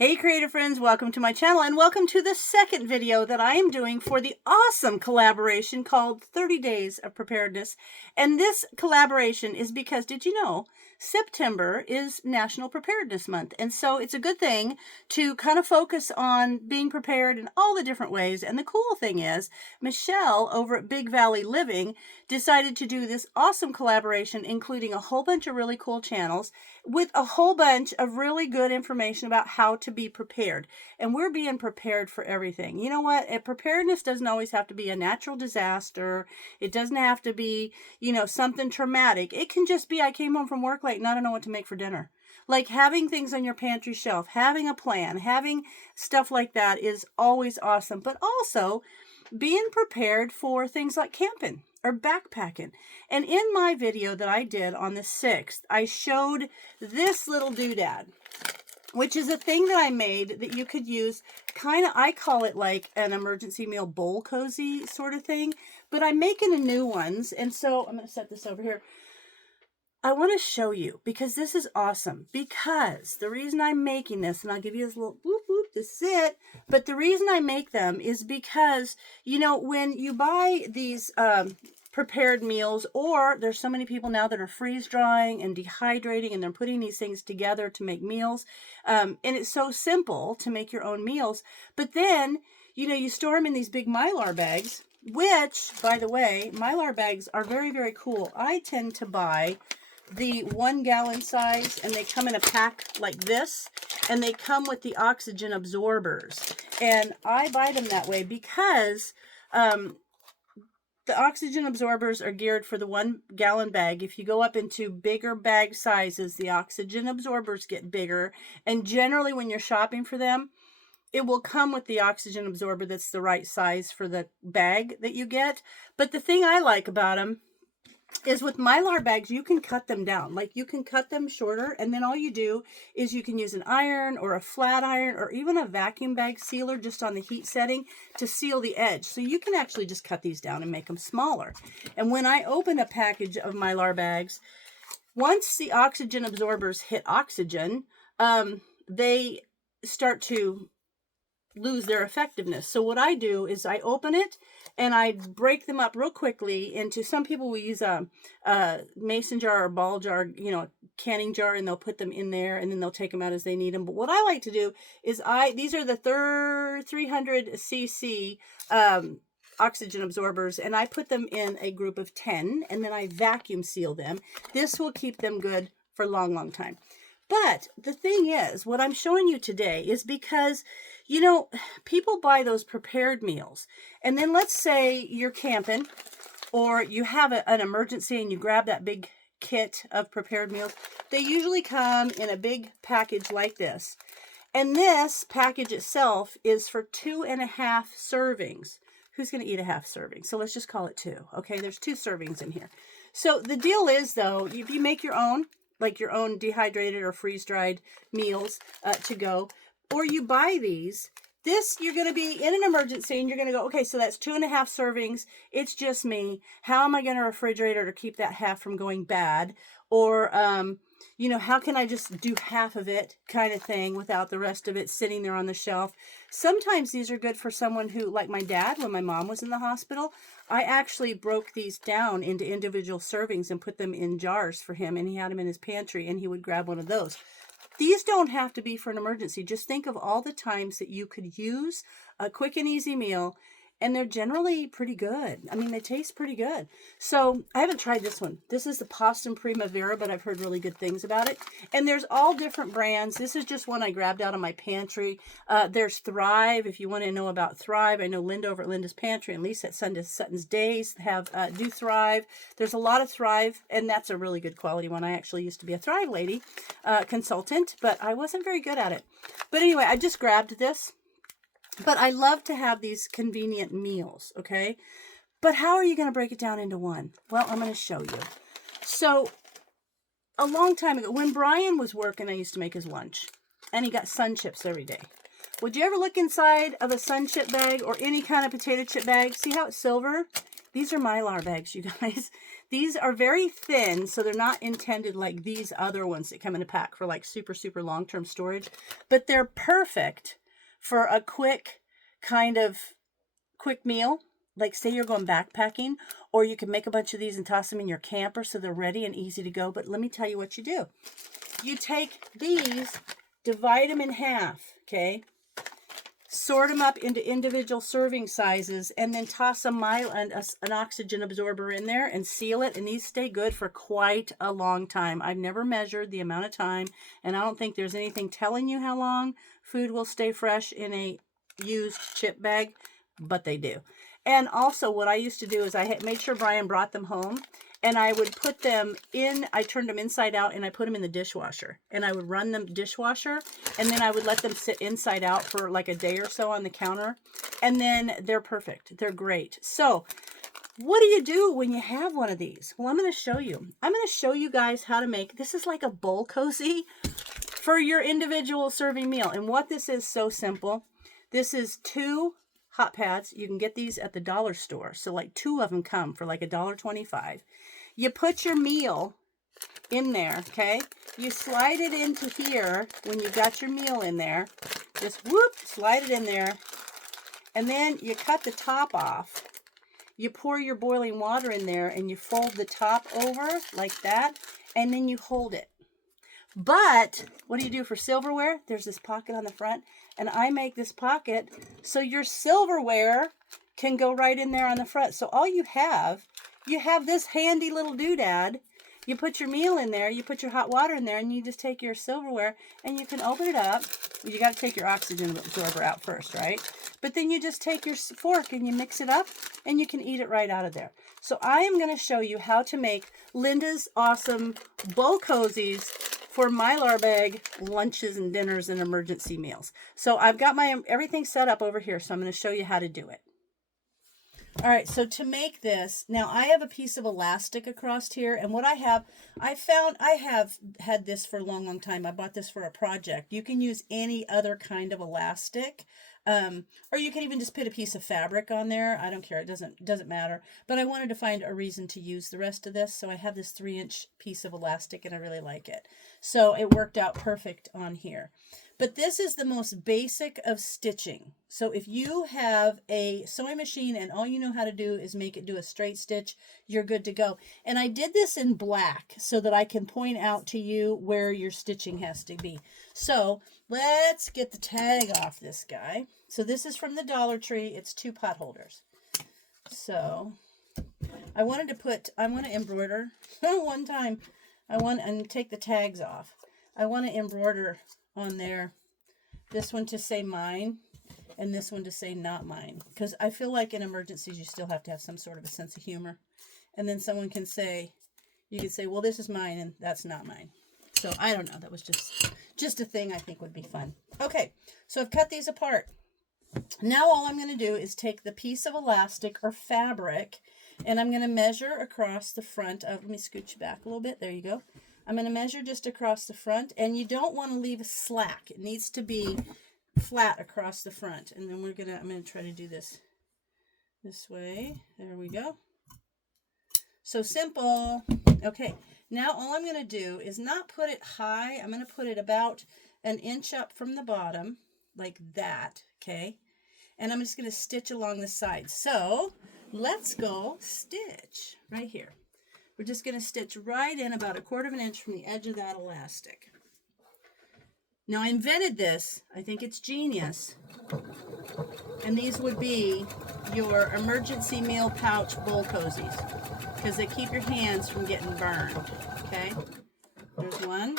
Hey creative friends, welcome to my channel and welcome to the second video that I am doing for the awesome collaboration called 30 Days of Preparedness. And this collaboration is because, did you know, September is National Preparedness Month. And so it's a good thing to kind of focus on being prepared in all the different ways. And the cool thing is, Michelle over at Big Valley Living decided to do this awesome collaboration, including a whole bunch of really cool channels with a whole bunch of really good information about how to be prepared. And we're being prepared for everything. You know what? Preparedness doesn't always have to be a natural disaster. It doesn't have to be, something traumatic. It can just be, I came home from work late and I don't know what to make for dinner. Like having things on your pantry shelf, having a plan, having stuff like that is always awesome. But also being prepared for things like camping or backpacking. And in my video that I did on the 6th, I showed this little doodad, which is a thing that I made that you could use I call it like an emergency meal bowl cozy sort of thing, but I'm making a new ones. And so I'm going to set this over here. I want to show you because this is awesome, because the reason I'm making this, and I'll give you this little whoop whoop, this is it. But the reason I make them is because, when you buy these prepared meals, or there's so many people now that are freeze drying and dehydrating and they're putting these things together to make meals. And it's so simple to make your own meals. But then, you store them in these big Mylar bags, which, by the way, Mylar bags are very, very cool. I tend to buy the 1 gallon size, and they come in a pack like this, and they come with the oxygen absorbers. And I buy them that way because the oxygen absorbers are geared for the 1 gallon bag. If you go up into bigger bag sizes, the oxygen absorbers get bigger. And generally when you're shopping for them, it will come with the oxygen absorber that's the right size for the bag that you get. But the thing I like about them is with Mylar bags, you can cut them down. Like you can cut them shorter, and then all you do is you can use an iron or a flat iron or even a vacuum bag sealer just on the heat setting to seal the edge. So you can actually just cut these down and make them smaller. And when I open a package of Mylar bags, once the oxygen absorbers hit oxygen, they start to lose their effectiveness. So what I do is I open it and I break them up real quickly into, some people will use a mason jar or ball jar, canning jar, and they'll put them in there and then they'll take them out as they need them. But what I like to do is these are the 300 cc oxygen absorbers, and I put them in a group of 10 and then I vacuum seal them. This will keep them good for a long, long time. But the thing is, what I'm showing you today is because, people buy those prepared meals. And then let's say you're camping or you have an emergency and you grab that big kit of prepared meals. They usually come in a big package like this. And this package itself is for 2.5 servings. Who's going to eat a half serving? So let's just call it 2. Okay, there's 2 servings in here. So the deal is, though, if you make your own, like your own dehydrated or freeze-dried meals to go, or you buy these, you're going to be in an emergency and you're going to go, okay, so that's 2.5 servings. It's just me. How am I going to refrigerate it or keep that half from going bad? Or, how can I just do half of it kind of thing without the rest of it sitting there on the shelf? Sometimes these are good for someone who, like my dad, when my mom was in the hospital, I actually broke these down into individual servings and put them in jars for him, and he had them in his pantry, and he would grab one of those. These don't have to be for an emergency. Just think of all the times that you could use a quick and easy meal, and they're generally pretty good. I mean, they taste pretty good. So I haven't tried this one. This is the Pasta Primavera, but I've heard really good things about it. And there's all different brands. This is just one I grabbed out of my pantry. There's Thrive. If you want to know about Thrive, I know Linda over at LindasPantry and Lisa at Sutton's Days do Thrive. There's a lot of Thrive, and that's a really good quality one. I actually used to be a Thrive lady consultant, but I wasn't very good at it. But anyway, I just grabbed this. But I love to have these convenient meals, okay? But how are you going to break it down into one? Well, I'm going to show you. So, a long time ago, when Brian was working, I used to make his lunch. And he got Sun Chips every day. Would you ever look inside of a Sun Chip bag or any kind of potato chip bag? See how it's silver? These are Mylar bags, you guys. These are very thin, so they're not intended like these other ones that come in a pack for like super, super long-term storage, but they're perfect for a quick meal. Like say you're going backpacking, or you can make a bunch of these and toss them in your camper so they're ready and easy to go. But let me tell you what you do. You take these, divide them in half, okay? Sort them up into individual serving sizes, and then toss an oxygen absorber in there and seal it. And these stay good for quite a long time. I've never measured the amount of time, and I don't think there's anything telling you how long food will stay fresh in a used chip bag, but they do. And also what I used to do is I made sure Brian brought them home, and I would put them in, I turned them inside out, and I put them in the dishwasher. And I would run them dishwasher, and then I would let them sit inside out for like a day or so on the counter. And then they're perfect. They're great. So what do you do when you have one of these? Well, I'm going to show you. I'm going to show you guys how to make, this is like a bowl cozy for your individual serving meal. And what this is, so simple. This is 2 hot pads. You can get these at the dollar store. So like 2 of them come for like $1.25. You put your meal in there, okay? You slide it into here when you got your meal in there. Just whoop, slide it in there. And then you cut the top off. You pour your boiling water in there and you fold the top over like that. And then you hold it. But what do you do for silverware? There's this pocket on the front, and I make this pocket so your silverware can go right in there on the front. So all you have this handy little doodad. You put your meal in there, you put your hot water in there, and you just take your silverware and you can open it up. You got to take your oxygen absorber out first, right? But then you just take your fork and you mix it up and you can eat it right out of there. So I am going to show you how to make Linda's awesome bowl cozies for Mylar bag lunches and dinners and emergency meals. So I've got my everything set up over here, so I'm going to show you how to do it. All right, so to make this, now I have a piece of elastic across here, and what I have had this for a long, long time. I bought this for a project. You can use any other kind of elastic, or you can even just put a piece of fabric on there. I don't care, it doesn't matter. But I wanted to find a reason to use the rest of this, so I have this 3-inch piece of elastic, and I really like it. So it worked out perfect on here. But this is the most basic of stitching. So if you have a sewing machine and all you know how to do is make it do a straight stitch, you're good to go. And I did this in black so that I can point out to you where your stitching has to be. So let's get the tag off this guy. So this is from the Dollar Tree. It's 2 pot holders. So I want to embroider one time. And take the tags off. I want to embroider on there, this one to say mine and this one to say not mine, because I feel like in emergencies you still have to have some sort of a sense of humor, and then someone can say, you can say, well, this is mine and that's not mine. So I don't know, that was just a thing I think would be fun. Okay, so I've cut these apart. Now all I'm going to do is take the piece of elastic or fabric, and I'm going to measure across the front of, let me scooch you back a little bit, there you go. I'm going to measure just across the front, and you don't want to leave a slack. It needs to be flat across the front. And then I'm going to try to do this way. There we go. So simple. Okay, now all I'm going to do is not put it high. I'm going to put it about 1 inch up from the bottom, like that, okay? And I'm just going to stitch along the sides. So let's go stitch right here. We're just going to stitch right in about 1/4 inch from the edge of that elastic. Now I invented this. I think it's genius. And these would be your emergency meal pouch bowl cozies, because they keep your hands from getting burned. Okay, there's one.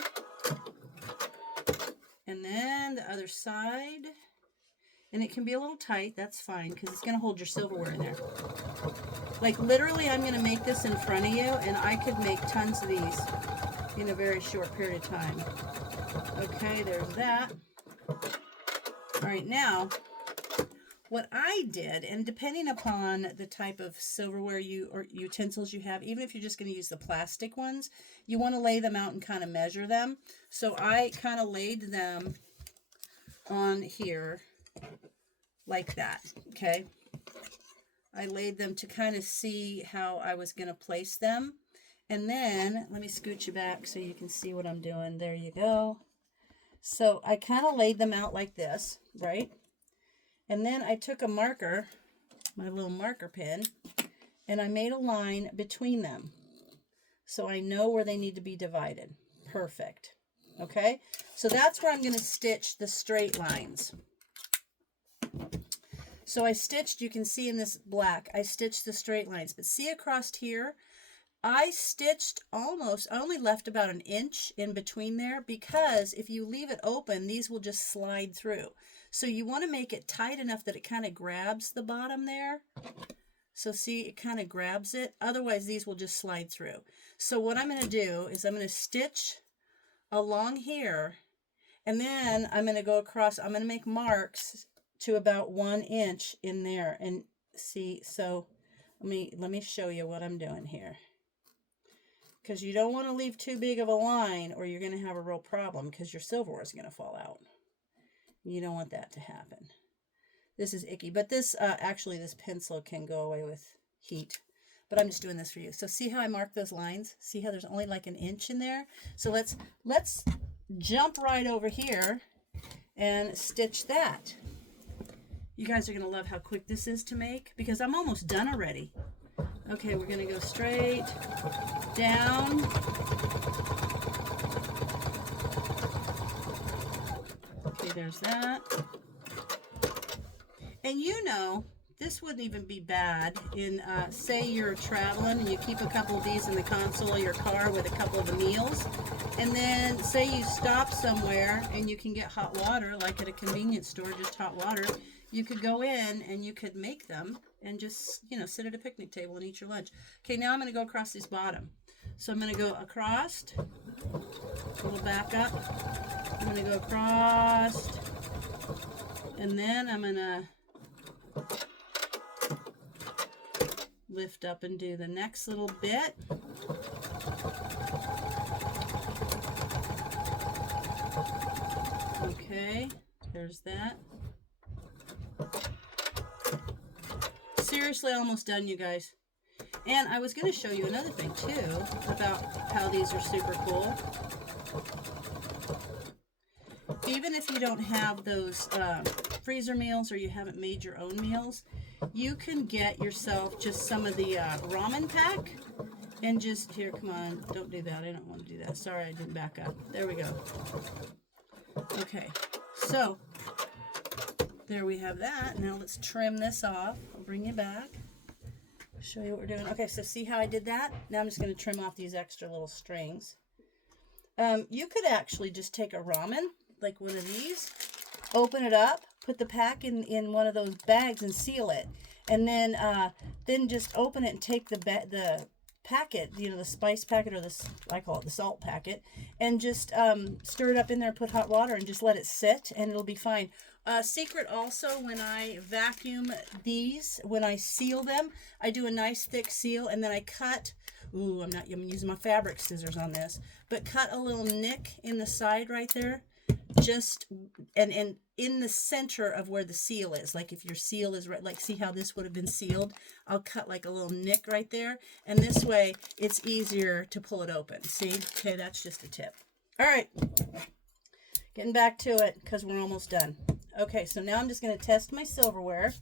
And then the other side. And it can be a little tight, that's fine, because it's going to hold your silverware in there. Like literally, I'm going to make this in front of you, and I could make tons of these in a very short period of time. Okay, there's that. All right, now, what I did, and depending upon the type of silverware or utensils you have, even if you're just going to use the plastic ones, you want to lay them out and kind of measure them. So I kind of laid them on here like that, okay? I laid them to kind of see how I was going to place them. And then, let me scooch you back so you can see what I'm doing. There you go. So I kind of laid them out like this, right? And then I took a marker, my little marker pen, and I made a line between them. So I know where they need to be divided. Perfect. Okay? So that's where I'm going to stitch the straight lines. So I stitched, you can see in this black, I stitched the straight lines. But see across here, I stitched almost, I only left about an inch in between there, because if you leave it open, these will just slide through. So you want to make it tight enough that it kind of grabs the bottom there. So see, it kind of grabs it. Otherwise, these will just slide through. So what I'm going to do is I'm going to stitch along here, and then I'm going to go across, I'm going to make marks to about 1 inch in there. And see, so let me show you what I'm doing here. Because you don't want to leave too big of a line, or you're going to have a real problem, because your silverware is going to fall out. You don't want that to happen. This is icky, but this actually this pencil can go away with heat. But I'm just doing this for you. So see how I mark those lines? See how there's only like an inch in there? So let's jump right over here and stitch that. You guys are going to love how quick this is to make, because I'm almost done already. Okay, we're going to go straight down. Okay, there's that. And you know, this wouldn't even be bad in, say you're traveling and you keep a couple of these in the console of your car with a couple of the meals. And then say you stop somewhere and you can get hot water, like at a convenience store, just hot water. You could go in and you could make them and just, you know, sit at a picnic table and eat your lunch. Okay, now I'm going to go across this bottom. So I'm going to go across, a little back up. I'm going to go across, and then I'm going to lift up and do the next little bit. Okay, there's that. Seriously, almost done, you guys. And I was going to show you another thing too about how these are super cool. Even if you don't have those freezer meals, or you haven't made your own meals, you can get yourself just some of the ramen pack, and just, here, come on, don't do that. I don't want to do that. Sorry, I didn't back up. There we go. Okay, so there we have that. Now let's trim this off. I'll bring you back. Show you what we're doing. Okay, so see how I did that? Now I'm just going to trim off these extra little strings. You could actually just take a ramen, like one of these, open it up, put the pack in one of those bags and seal it. And then just open it and take the packet, you know, the spice packet, or I call it the salt packet, and just stir it up in there, put hot water, and just let it sit, and it'll be fine. Secret also, when I vacuum these, when I seal them, I do a nice thick seal, and then I cut, I'm using my fabric scissors on this, but cut a little nick in the side right there, just, and in the center of where the seal is. Like if your seal is right, like see how this would have been sealed, I'll cut like a little nick right there, and this way it's easier to pull it open. See? Okay, that's just a tip. All right, getting back to it, because we're almost done. Okay, so now I'm just going to test my silverware.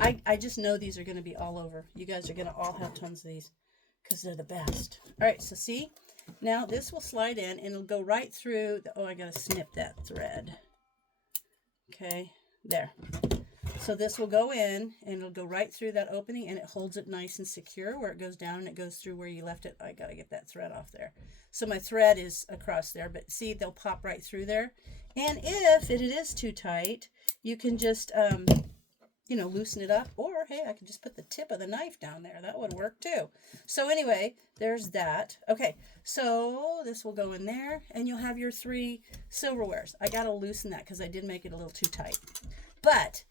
I just know these are going to be all over. You guys are going to all have tons of these, because they're the best. All right, so see? Now this will slide in, and it'll go right through the, I got to snip that thread. Okay, there. So this will go in, and it'll go right through that opening, and it holds it nice and secure where it goes down, and it goes through where you left it. I got to get that thread off there. So my thread is across there, but see, they'll pop right through there. And if it is too tight, you can just, you know, loosen it up. Or, hey, I can just put the tip of the knife down there. That would work too. So anyway, there's that. Okay, so this will go in there, and you'll have your 3 silverwares. I got to loosen that because I did make it a little too tight. But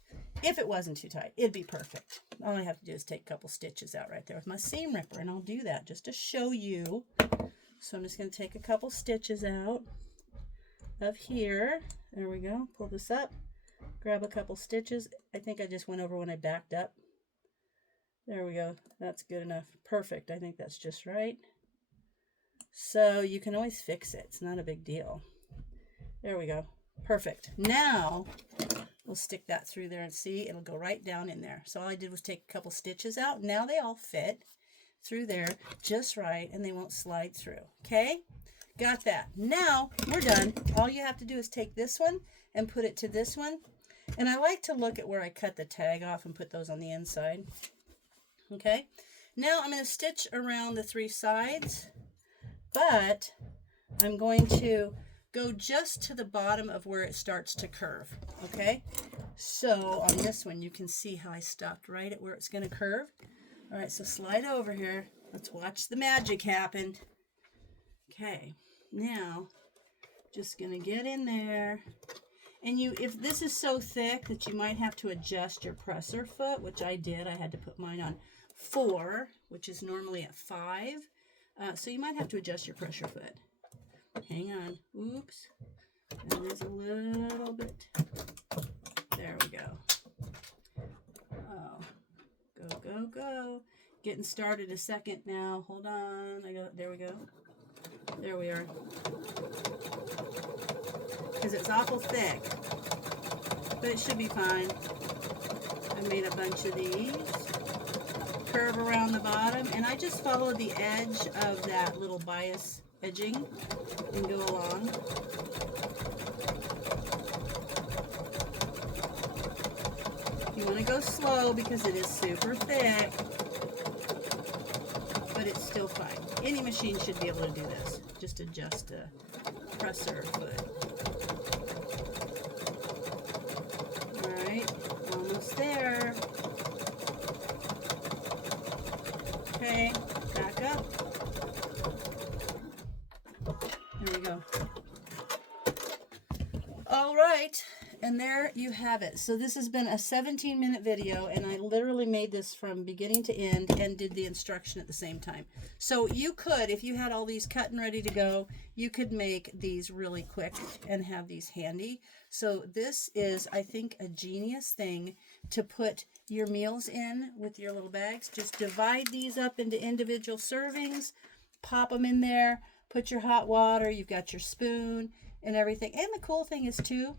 if it wasn't too tight, it'd be perfect. All I have to do is take a couple stitches out right there with my seam ripper, and I'll do that just to show you. So I'm just going to take a couple stitches out of here. There we go. Pull this up. grab a couple stitches. I think I just went over when I backed up. There we go. That's good enough. Perfect. I think that's just right. So you can always fix it. It's not a big deal. There we go. Perfect. Now we'll stick that through there and see. It'll go right down in there. So all I did was take a couple stitches out. Now they all fit through there just right, and they won't slide through. Okay? Got that. Now we're done. All you have to do is take this one and put it to this one. And I like to look at where I cut the tag off and put those on the inside. Okay? Now I'm going to stitch around the 3 sides, but I'm going to go just to the bottom of where it starts to curve. Okay? So on this one, you can see how I stopped right at where it's going to curve. All right, so slide over here. Let's watch the magic happen. Okay, now just going to get in there. And if this is so thick that you might have to adjust your presser foot, which I did. I had to put mine on 4, which is normally at 5. So you might have to adjust your pressure foot. Hang on. Oops. And there's a little bit. There we go. Oh. Go, go, go. Getting started a second now. Hold on. There we go. There we are. Because it's awful thick. But it should be fine. I made a bunch of these. Curve around the bottom. And I just follow the edge of that little bias edging and go along. You want to go slow because it is super thick, but it's still fine. Any machine should be able to do this. Just adjust a presser foot. All right, almost there. Okay, back up. There we go. All right. And there you have it. So this has been a 17-minute video, and I literally made this from beginning to end and did the instruction at the same time. So you could, if you had all these cut and ready to go, you could make these really quick and have these handy. So this is, I think, a genius thing to put your meals in with your little bags. Just divide these up into individual servings, pop them in there, put your hot water, you've got your spoon and everything. And the cool thing is, too,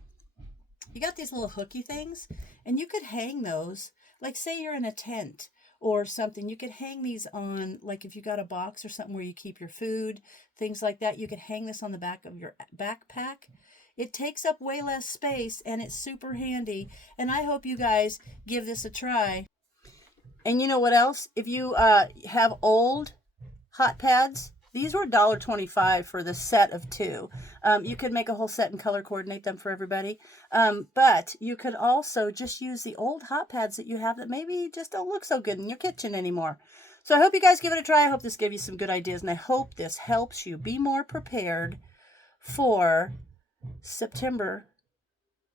you got these little hooky things, and you could hang those, like say you're in a tent or something, you could hang these on, like if you got a box or something where you keep your food, things like that, you could hang this on the back of your backpack. It takes up way less space, and it's super handy, and I hope you guys give this a try. And you know what else? If you have old hot pads, these were $1.25 for the set of 2. You could make a whole set and color coordinate them for everybody. But you could also just use the old hot pads that you have that maybe just don't look so good in your kitchen anymore. So I hope you guys give it a try. I hope this gave you some good ideas, and I hope this helps you be more prepared for September,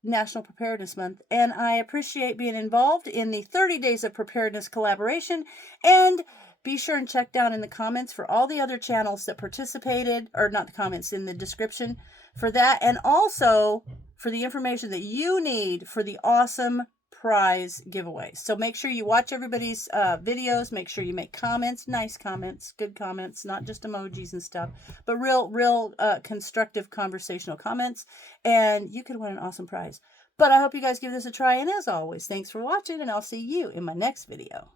National Preparedness Month. And I appreciate being involved in the 30 Days of Preparedness collaboration. And be sure and check down in the comments for all the other channels that participated, or not the comments, in the description for that, and also for the information that you need for the awesome prize giveaways. So make sure you watch everybody's videos. Make sure you make comments, nice comments, good comments, not just emojis and stuff, but real constructive conversational comments, and you could win an awesome prize. But I hope you guys give this a try, and as always, thanks for watching, and I'll see you in my next video.